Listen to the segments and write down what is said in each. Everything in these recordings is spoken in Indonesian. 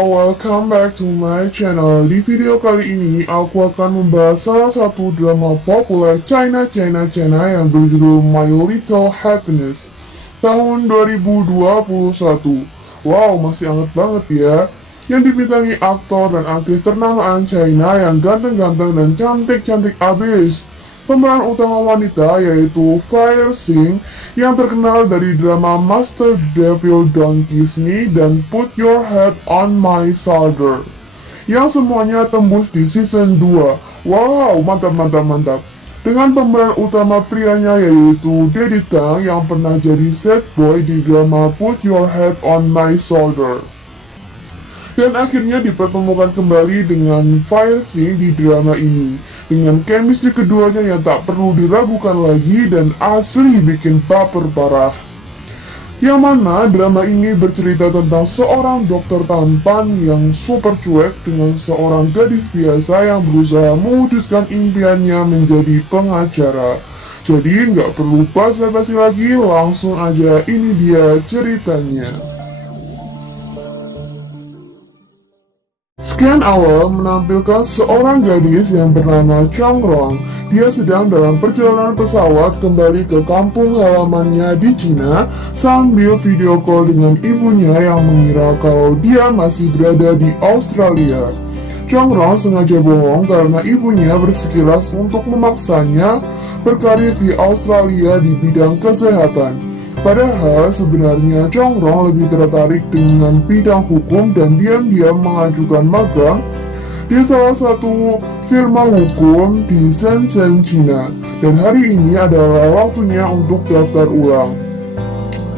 Welcome back to my channel. Di video kali ini aku akan membahas salah satu drama populer China yang berjudul My Little Happiness tahun 2021. Wow, masih hangat banget ya. Yang dibintangi aktor dan aktris ternamaan China yang ganteng-ganteng dan cantik-cantik abis. Pemeran utama wanita yaitu Fire Sing yang terkenal dari drama Master Devil Don't Kiss Me dan Put Your Head on My Shoulder yang semuanya tembus di season 2. Wow, mantap. Dengan pemeran utama prianya yaitu Daddy Tang yang pernah jadi sad boy di drama Put Your Head on My Shoulder. Dan akhirnya dipertemukan kembali dengan Fire Sing di drama ini dengan chemistry keduanya yang tak perlu diragukan lagi dan asli bikin baper parah. Yang mana drama ini bercerita tentang seorang dokter tampan yang super cuek dengan seorang gadis biasa yang berusaha mewujudkan impiannya menjadi pengacara. Jadi nggak perlu basa-basi lagi, langsung aja ini dia ceritanya. Scan awal menampilkan seorang gadis yang bernama Chong Rong. Dia sedang dalam perjalanan pesawat kembali ke kampung halamannya di Cina sambil video call dengan ibunya yang mengira kalau dia masih berada di Australia. Chong Rong sengaja bohong karena ibunya bersikeras untuk memaksanya berkarir di Australia di bidang kesehatan. Padahal sebenarnya Chong Rong lebih tertarik dengan bidang hukum dan diam-diam mengajukan magang di salah satu firma hukum di Shenzhen, Cina. Dan hari ini adalah waktunya untuk daftar ulang.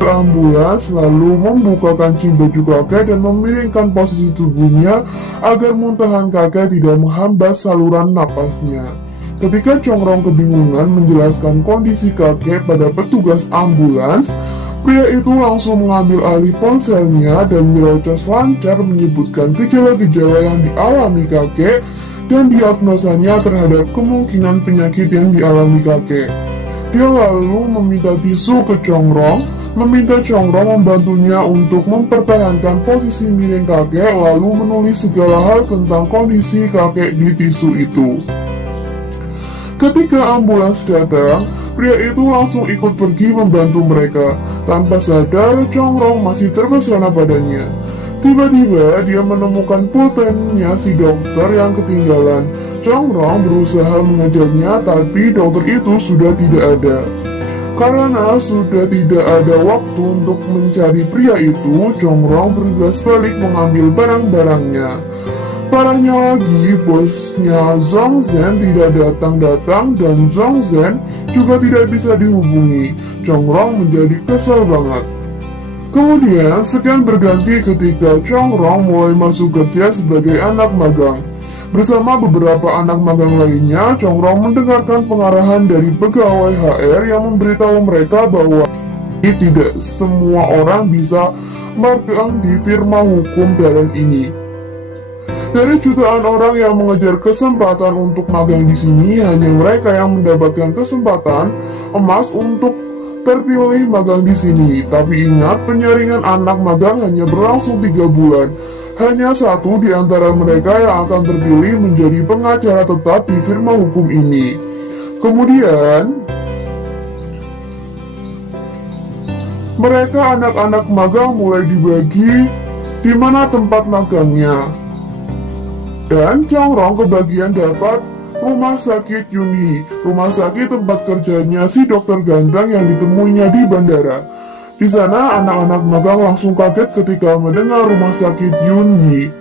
Ambulans lalu membuka kancing baju kakek dan memiringkan posisi tubuhnya agar muntahan kakek tidak menghambat saluran napasnya. Ketika Chong Rong kebingungan menjelaskan kondisi kakek pada petugas ambulans, pria itu langsung mengambil alih ponselnya dan nyerocos lancar menyebutkan gejala-gejala yang dialami kakek dan diagnosanya terhadap kemungkinan penyakit yang dialami kakek. Dia lalu meminta tisu ke Chong Rong, meminta Chong Rong membantunya untuk mempertahankan posisi miring kakek lalu menulis segala hal tentang kondisi kakek di tisu itu. Ketika ambulans datang, pria itu langsung ikut pergi membantu mereka. Tanpa sadar, Chong Rong masih terpesona padanya. Tiba-tiba, dia menemukan pulpennya si dokter yang ketinggalan. Chong Rong berusaha mengejarnya, tapi dokter itu sudah tidak ada. Karena sudah tidak ada waktu untuk mencari pria itu, Chong Rong bergegas balik mengambil barang-barangnya. Parahnya lagi, bosnya Zhong Zhen tidak datang-datang dan Zhong Zhen juga tidak bisa dihubungi. Chong Rong menjadi kesal banget. Kemudian, sekian berganti ketika Chong Rong mulai masuk kerja sebagai anak magang. Bersama beberapa anak magang lainnya, Chong Rong mendengarkan pengarahan dari pegawai HR yang memberitahu mereka bahwa tidak semua orang bisa magang di firma hukum dalam ini. Dari jutaan orang yang mengejar kesempatan untuk magang di sini, hanya mereka yang mendapatkan kesempatan emas untuk terpilih magang di sini. Tapi ingat, penyaringan anak magang hanya berlangsung 3 bulan. Hanya satu di antara mereka yang akan terpilih menjadi pengacara tetap di firma hukum ini. Kemudian, mereka anak-anak magang mulai dibagi di mana tempat magangnya. Dan Chong Rong kebagian dapat rumah sakit Yunhee, rumah sakit tempat kerjanya si dokter ganteng yang ditemuinya di bandara. Di sana anak-anak magang langsung kaget ketika mendengar rumah sakit Yunhee.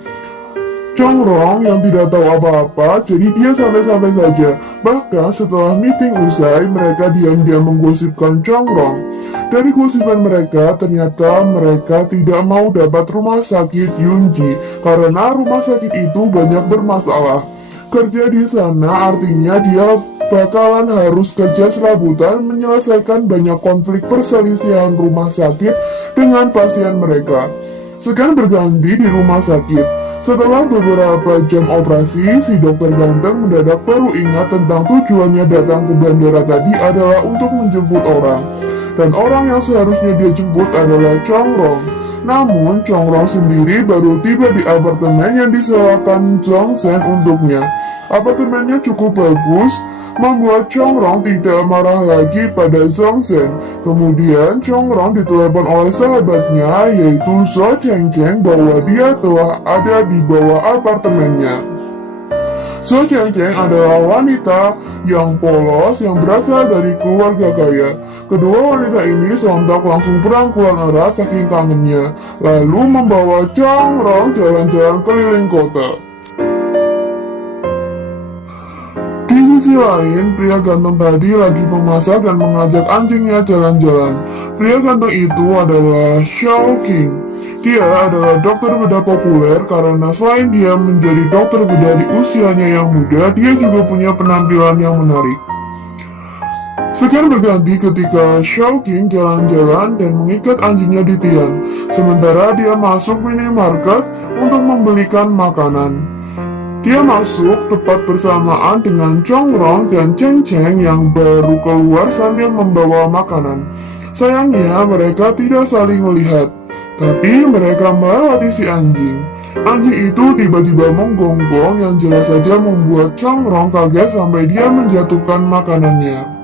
Chong Rong yang tidak tahu apa-apa, jadi dia santai-santai saja. Bahkan setelah meeting usai, mereka diam-diam menggosipkan Chong Rong. Dari gosipan mereka, ternyata mereka tidak mau dapat rumah sakit Yunhee karena rumah sakit itu banyak bermasalah. Kerja di sana artinya dia bakalan harus kerja serabutan menyelesaikan banyak konflik perselisihan rumah sakit dengan pasien mereka. Sekarang berganti di rumah sakit. Setelah beberapa jam operasi, si dokter ganteng mendadak baru ingat tentang tujuannya datang ke bandara tadi adalah untuk menjemput orang. Dan orang yang seharusnya dia jemput adalah Chongrong. Namun, Chongrong sendiri baru tiba di apartemen yang disewakan Zhongzhen untuknya. Apartemennya cukup bagus, membuat Chongrong tidak marah lagi pada Zhongzhen. Kemudian Chongrong ditelepon oleh sahabatnya yaitu Zhou Chengcheng bahwa dia telah ada di bawah apartemennya. Zhou Chengcheng adalah wanita yang polos yang berasal dari keluarga kaya. Kedua wanita ini sontak langsung berangkulan erat saking kangennya, lalu membawa Chongrong jalan-jalan keliling kota. Di sisi lain, pria ganteng tadi lagi memasak dan mengajak anjingnya jalan-jalan. Pria ganteng itu adalah Xiao Qing. Dia adalah dokter bedah populer karena selain dia menjadi dokter bedah di usianya yang muda, dia juga punya penampilan yang menarik. Sekarang berganti ketika Xiao Qing jalan-jalan dan mengikat anjingnya di tiang, sementara dia masuk minimarket untuk membelikan makanan. Dia masuk tepat bersamaan dengan Chongrong dan Chengcheng yang baru keluar sambil membawa makanan. Sayangnya mereka tidak saling melihat, tapi mereka melewati si anjing. Anjing itu tiba-tiba menggonggong yang jelas saja membuat Chongrong kaget sampai dia menjatuhkan makanannya.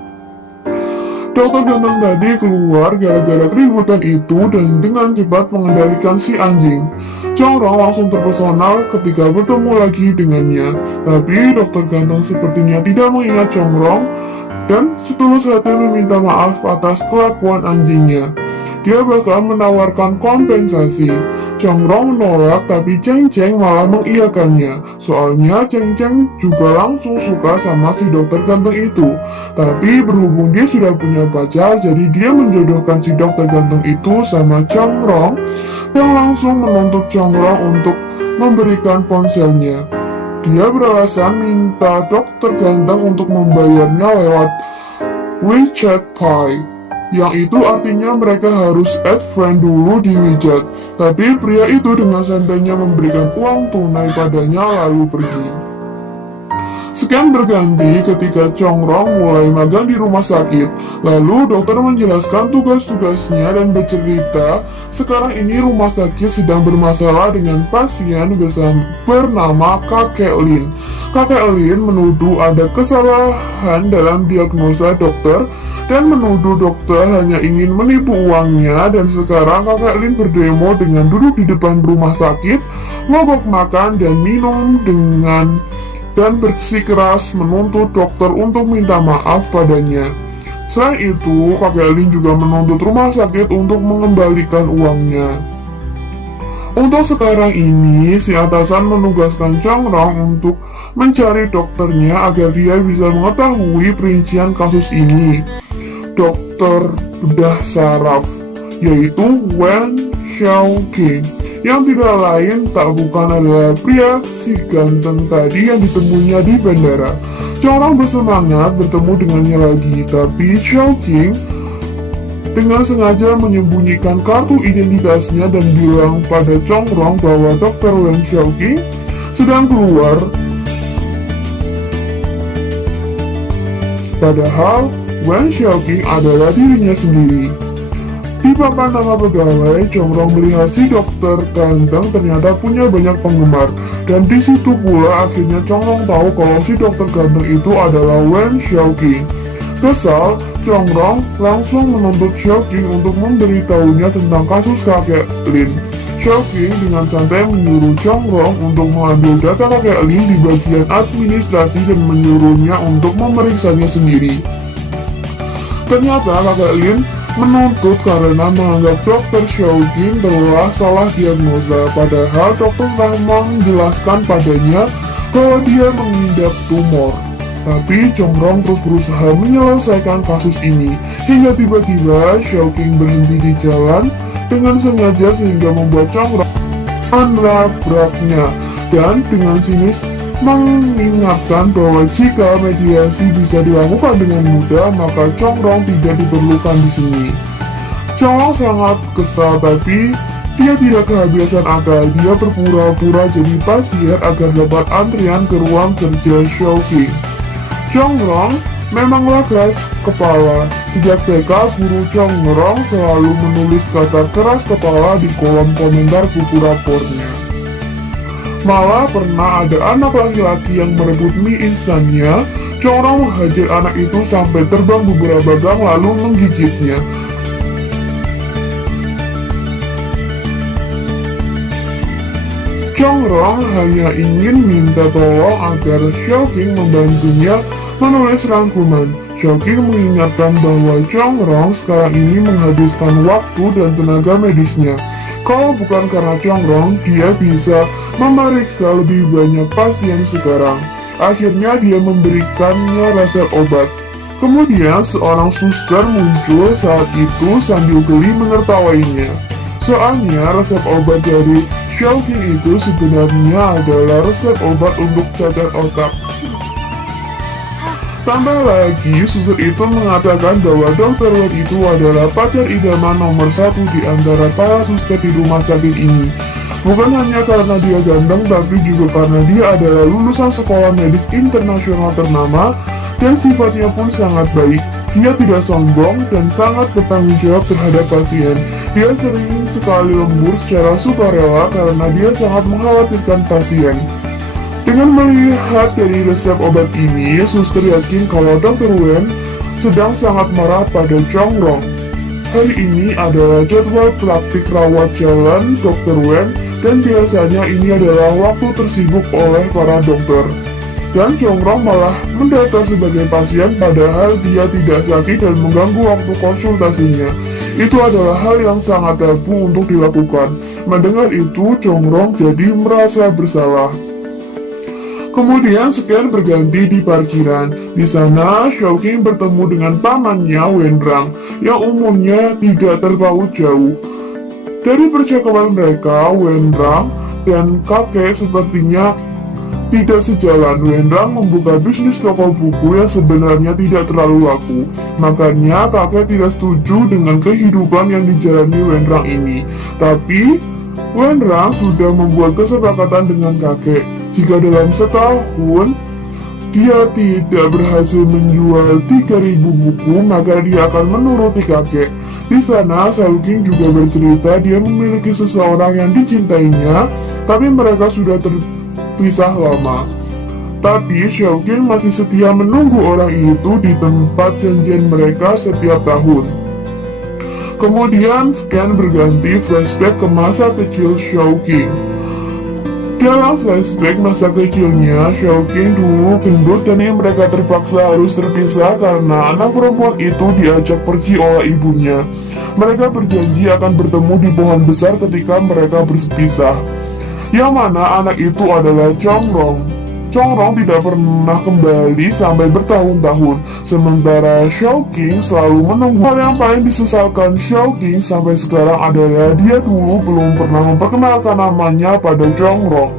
Dokter ganteng tadi keluar gara-gara keributan itu dan dengan cepat mengendalikan si anjing. Chongrong langsung terpesona ketika bertemu lagi dengannya. Tapi dokter ganteng sepertinya tidak mengingat Chongrong dan setulus hati meminta maaf atas kelakuan anjingnya. Dia bakal menawarkan kompensasi. Chongrong menolak tapi Chengcheng malah mengiyakannya. Soalnya Chengcheng juga langsung suka sama si dokter ganteng itu. Tapi berhubung dia sudah punya pacar, jadi dia menjodohkan si dokter ganteng itu sama Chongrong yang langsung menuntut Chongrong untuk memberikan ponselnya. Dia beralasan minta dokter ganteng untuk membayarnya lewat WeChat Pay. Yang itu artinya mereka harus add friend dulu di WeChat. Tapi pria itu dengan santainya memberikan uang tunai padanya lalu pergi. Sekian berganti ketika Chongrong mulai magang di rumah sakit. Lalu dokter menjelaskan tugas-tugasnya dan bercerita sekarang ini rumah sakit sedang bermasalah dengan pasien bernama Kakek Lin. Kakek Lin menuduh ada kesalahan dalam diagnosa dokter dan menuduh dokter hanya ingin menipu uangnya, dan sekarang Kakek Lin berdemo dengan duduk di depan rumah sakit, mogok makan dan minum dan bersikeras menuntut dokter untuk minta maaf padanya. Selain itu, Kakek Lin juga menuntut rumah sakit untuk mengembalikan uangnya. Untuk sekarang ini, si atasan menugaskan Chongrong untuk mencari dokternya agar dia bisa mengetahui perincian kasus ini. Dokter bedah saraf, yaitu Wen Xiaoqing, yang tidak lain tak bukan adalah pria si ganteng tadi yang ditemuinya di bandara. Chongrong bersemangat bertemu dengannya lagi, tapi Xiaoqing dengan sengaja menyembunyikan kartu identitasnya dan bilang pada Chongrong bahwa Dr. Wen Xiaoqing sedang keluar. Padahal Wen Xiaoqing adalah dirinya sendiri. Di papan nama pegawai, Chongrong melihat si dokter ganteng ternyata punya banyak penggemar. Dan di situ pula akhirnya Chongrong tahu kalau si dokter ganteng itu adalah Wen Xiaoqing. Kesal, Chongrong langsung menuntut Xiaoqing untuk memberitahunya tentang kasus Kakek Lin. Xiaoqing dengan santai menyuruh Chongrong untuk mengambil data Kakek Lin di bagian administrasi dan menyuruhnya untuk memeriksanya sendiri. Ternyata Kakek Lin menuntut karena menganggap dokter Xiaoqing telah salah diagnosa, padahal dokter telah menjelaskan padanya bahwa dia mengidap tumor. Tapi Chongrong terus berusaha menyelesaikan kasus ini, hingga tiba-tiba Xiaoqing berhenti di jalan dengan sengaja sehingga membuat Chongrong menabraknya, dan dengan sinis mengingatkan bahwa jika mediasi bisa dilakukan dengan mudah, maka Chongrong tidak diperlukan di sini. Chongrong sangat kesal, tapi dia tidak kehabisan akal. Dia berpura-pura jadi pasien agar dapat antrian ke ruang kerja Xiaoqing. Chongrong memanglah keras kepala. Sejak TK, guru Chongrong selalu menulis kata keras kepala di kolom komentar buku rapornya. Malah pernah ada anak laki-laki yang merebut mie instannya. Chongrong menghajar anak itu sampai terbang beberapa gang lalu menggigitnya. Chongrong hanya ingin minta tolong agar Xiaoqing membantunya menulis rangkuman. Xiaoqing mengingatkan bahwa Chongrong sekarang ini menghabiskan waktu dan tenaga medisnya. Kalau bukan karena Chongrong, dia bisa memeriksa lebih banyak pasien sekarang. Akhirnya dia memberikannya resep obat. Kemudian seorang suster muncul saat itu sambil geli menertawainya. Soalnya resep obat dari Xiaoqing itu sebenarnya adalah resep obat untuk cacat otak. Tambah lagi, suster itu mengatakan bahwa Dr. Wen itu adalah pacar idaman nomor 1 di antara para suster di rumah sakit ini. Bukan hanya karena dia ganteng, tapi juga karena dia adalah lulusan sekolah medis internasional ternama, dan sifatnya pun sangat baik. Dia tidak sombong dan sangat bertanggung jawab terhadap pasien. Dia sering sekali lembur secara sukarela karena dia sangat mengkhawatirkan pasien. Dengan melihat dari resep obat ini, suster yakin kalau Dr. Wen sedang sangat marah pada Chongrong. Hari ini adalah jadwal praktik rawat jalan Dr. Wen, dan biasanya ini adalah waktu tersibuk oleh para dokter. Dan Chongrong malah mendata sebagai pasien padahal dia tidak sakit dan mengganggu waktu konsultasinya. Itu adalah hal yang sangat tabu untuk dilakukan. Mendengar itu, Chongrong jadi merasa bersalah. Kemudian scan berganti di parkiran. Di sana, Xiaoqing bertemu dengan pamannya Wenrang yang umurnya tidak terpaut jauh. Dari percakapan mereka, Wenrang dan kakek sepertinya tidak sejalan. Wenrang membuka bisnis toko buku yang sebenarnya tidak terlalu laku. Makanya kakek tidak setuju dengan kehidupan yang dijalani Wenrang ini. Tapi Wenrang sudah membuat kesepakatan dengan kakek. Jika dalam setahun dia tidak berhasil menjual 3.000 buku, maka dia akan menuruti kakek. Di sana, Xiaoqing juga bercerita dia memiliki seseorang yang dicintainya, tapi mereka sudah terpisah lama. Tapi Xiaoqing masih setia menunggu orang itu di tempat janjian mereka setiap tahun. Kemudian scan berganti flashback ke masa kecil Xiaoqing. Dalam flashback masa kecilnya, Xiaoqing dulu gendut dan mereka terpaksa harus terpisah karena anak perempuan itu diajak pergi oleh ibunya. Mereka berjanji akan bertemu di pohon besar ketika mereka berpisah. Yang mana anak itu adalah Chongrong. Chongrong tidak pernah kembali sampai bertahun-tahun, sementara Xiaoqing selalu menunggu. Hal yang paling disesalkan Xiaoqing sampai sekarang adalah dia dulu belum pernah memperkenalkan namanya pada Chongrong.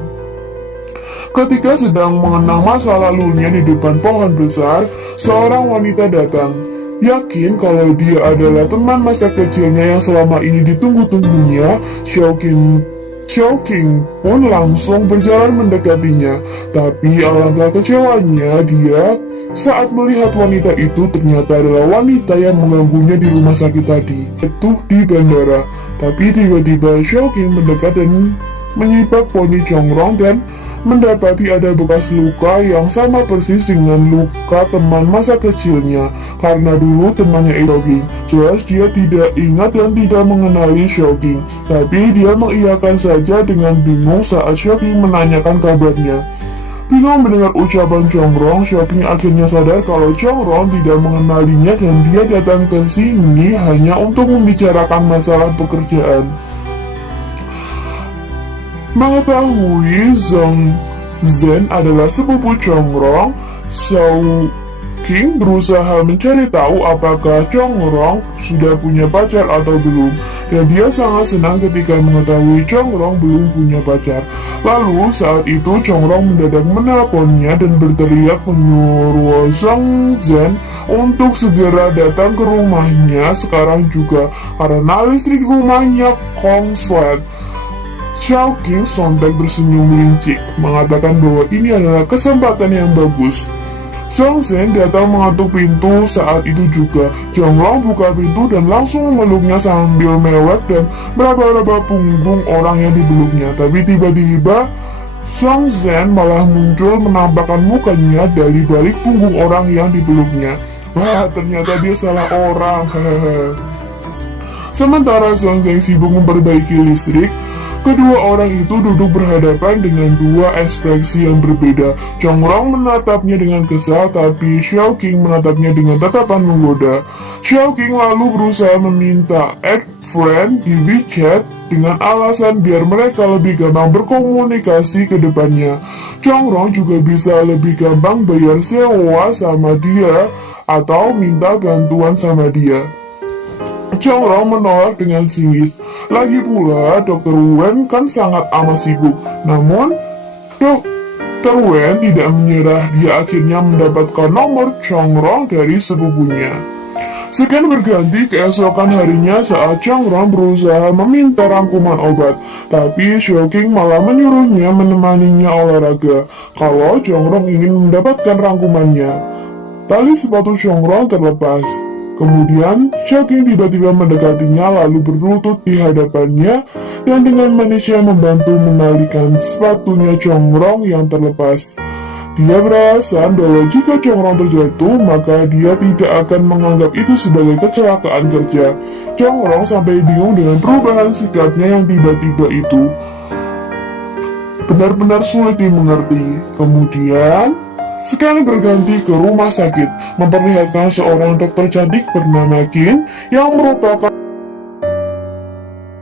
Ketika sedang mengenang masa lalunya di depan pohon besar, seorang wanita datang. Yakin kalau dia adalah teman masa kecilnya yang selama ini ditunggu-tunggunya, Xiaoqing pun langsung berjalan mendekatinya. Tapi alangkah kecewanya dia saat melihat wanita itu ternyata adalah wanita yang mengganggunya di rumah sakit tadi, itu di bandara. Tapi tiba-tiba Xiaoqing mendekat dan menyipak poni Chongrong dan mendapati ada bekas luka yang sama persis dengan luka teman masa kecilnya. Karena dulu temannya Xiaoqing, jelas dia tidak ingat dan tidak mengenali Xiaoqing. Tapi dia mengiyakan saja dengan bingung saat Xiaoqing menanyakan kabarnya. Bingung mendengar ucapan Chongrong, Xiaoqing akhirnya sadar kalau Chongrong tidak mengenalinya dan dia datang ke sini hanya untuk membicarakan masalah pekerjaan. Mengetahui Zhang Zhen adalah sepupu Chongrong, Xiaoqing King berusaha mencari tahu apakah Chongrong sudah punya pacar atau belum, dan dia sangat senang ketika mengetahui Chongrong belum punya pacar. Lalu saat itu Chongrong mendadak menelponnya dan berteriak menyuruh Song Zhen untuk segera datang ke rumahnya sekarang juga karena listrik rumahnya konslet. Xiao King sontak tersenyum lincik, mengatakan bahwa ini adalah kesempatan yang bagus. Song Zhen datang mengetuk pintu saat itu juga. Chongrong buka pintu dan langsung memeluknya sambil mewek dan meraba-raba punggung orang yang dipeluknya. Tapi tiba-tiba Song Zhen malah muncul menampakkan mukanya dari balik punggung orang yang dipeluknya. Wah, ternyata dia salah orang. Sementara Song Zhen sibuk memperbaiki listrik, kedua orang itu duduk berhadapan dengan dua ekspresi yang berbeda. Chongrong menatapnya dengan kesal, tapi Xiao King menatapnya dengan tatapan menggoda. Xiao King lalu berusaha meminta add friend di WeChat dengan alasan biar mereka lebih gampang berkomunikasi ke depannya. Chongrong juga bisa lebih gampang bayar sewa sama dia atau minta bantuan sama dia. Chongrong menolak dengan singis. Lagi pula, Dr. Wen kan sangat amat sibuk. Namun, Dr. Wen tidak menyerah. Dia akhirnya mendapatkan nomor Chongrong dari sepupunya. Sekian berganti keesokan harinya saat Chongrong berusaha meminta rangkuman obat. Tapi Xiao King malah menyuruhnya menemaninya olahraga. Kalau Chongrong ingin mendapatkan rangkumannya, tali sepatu Chongrong terlepas. Kemudian, Xiao King tiba-tiba mendekatinya lalu berlutut di hadapannya dan dengan manisnya membantu menalikan sepatunya Chongrong yang terlepas. Dia beralasan bahwa jika Chongrong terjatuh, maka dia tidak akan menganggap itu sebagai kecelakaan kerja. Chongrong sampai bingung dengan perubahan sikapnya yang tiba-tiba itu. Benar-benar sulit dimengerti. Kemudian, sekarang berganti ke rumah sakit, memperlihatkan seorang dokter cantik bernama Qin yang merupakan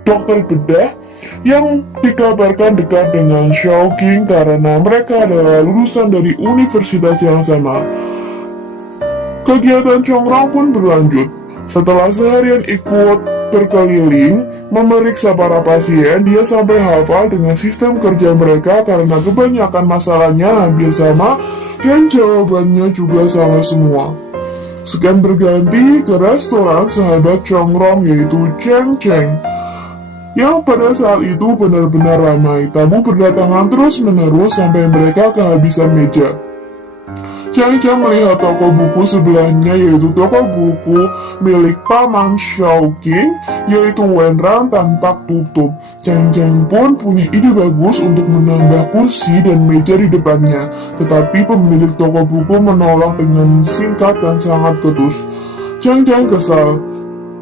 dokter bedah yang dikabarkan dekat dengan Xiao King karena mereka adalah lulusan dari universitas yang sama. Kegiatan Chongrong pun berlanjut. Setelah seharian ikut berkeliling memeriksa para pasien, dia sampai hafal dengan sistem kerja mereka karena kebanyakan masalahnya hampir sama dan jawabannya juga sama semua. Sekian berganti ke restoran sahabat Chongrong yaitu Cheng Cheng, yang pada saat itu benar-benar ramai. Tamu berdatangan terus-menerus sampai mereka kehabisan meja. Cheng Cheng melihat toko buku sebelahnya yaitu toko buku milik paman Xiao King yaitu Wenran tanpa tutup. Cheng Cheng pun punya ide bagus untuk menambah kursi dan meja di depannya, tetapi pemilik toko buku menolak dengan singkat dan sangat ketus. Cheng Cheng kesal,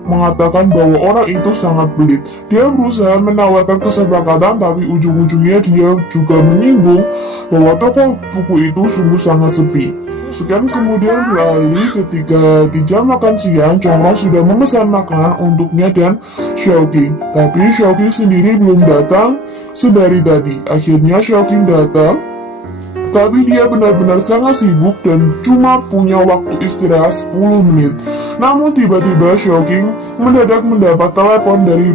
mengatakan bahwa orang itu sangat pelit. Dia berusaha menawarkan kesepakatan, tapi ujung-ujungnya dia juga menyinggung bahwa toko buku itu sungguh sangat sepi. Sekian kemudian beralih ketika di jam makan siang, Chongrong sudah memesan makanan untuknya dan Xiao King. Tapi Xiao King sendiri belum datang sedari tadi. Akhirnya Xiao King datang, tapi dia benar-benar sangat sibuk dan cuma punya waktu istirahat 10 menit. Namun tiba-tiba Xiao King mendadak mendapat telepon dari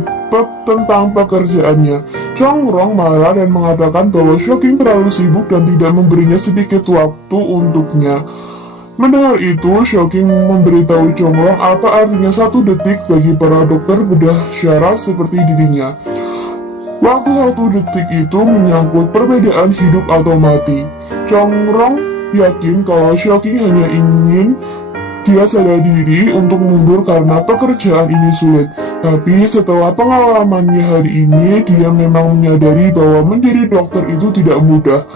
tentang pekerjaannya. Chongrong marah dan mengatakan bahwa Xiao King terlalu sibuk dan tidak memberinya sedikit waktu untuknya. Mendengar itu, Xiao King memberitahu Chongrong apa artinya 1 detik bagi para dokter bedah syaraf seperti dirinya. Waktu 1 detik itu menyangkut perbedaan hidup atau mati. Chongrong yakin kalau Xiao King hanya ingin dia sadar diri untuk mundur karena pekerjaan ini sulit. Tapi setelah pengalamannya hari ini, dia memang menyadari bahwa menjadi dokter itu tidak mudah.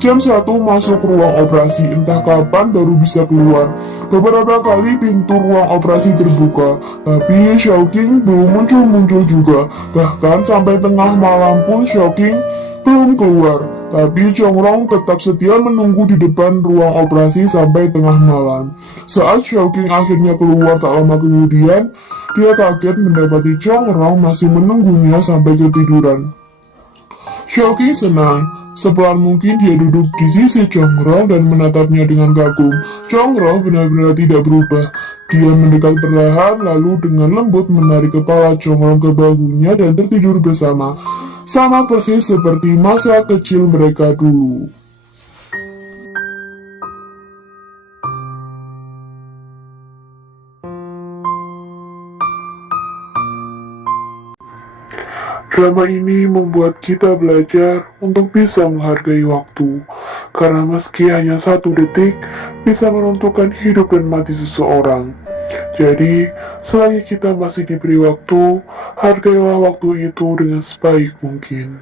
Jam 1 masuk ruang operasi, entah kapan baru bisa keluar. Beberapa kali pintu ruang operasi terbuka, tapi Xiao King belum muncul-muncul juga. Bahkan sampai tengah malam pun Xiao King belum keluar. Tapi Chongrong tetap setia menunggu di depan ruang operasi sampai tengah malam. Saat Xiao King akhirnya keluar tak lama kemudian, dia kaget mendapati Chongrong masih menunggunya sampai ketiduran. Xiao King senang. Sepelan mungkin dia duduk di sisi Congrong dan menatapnya dengan kagum. Congrong benar-benar tidak berubah. Dia mendekat perlahan lalu dengan lembut menarik kepala Congrong ke bahunya dan tertidur bersama. Sama persis seperti masa kecil mereka dulu. Drama ini membuat kita belajar untuk bisa menghargai waktu, karena meski hanya 1 detik, bisa menentukan hidup dan mati seseorang. Jadi, selagi kita masih diberi waktu, hargailah waktu itu dengan sebaik mungkin.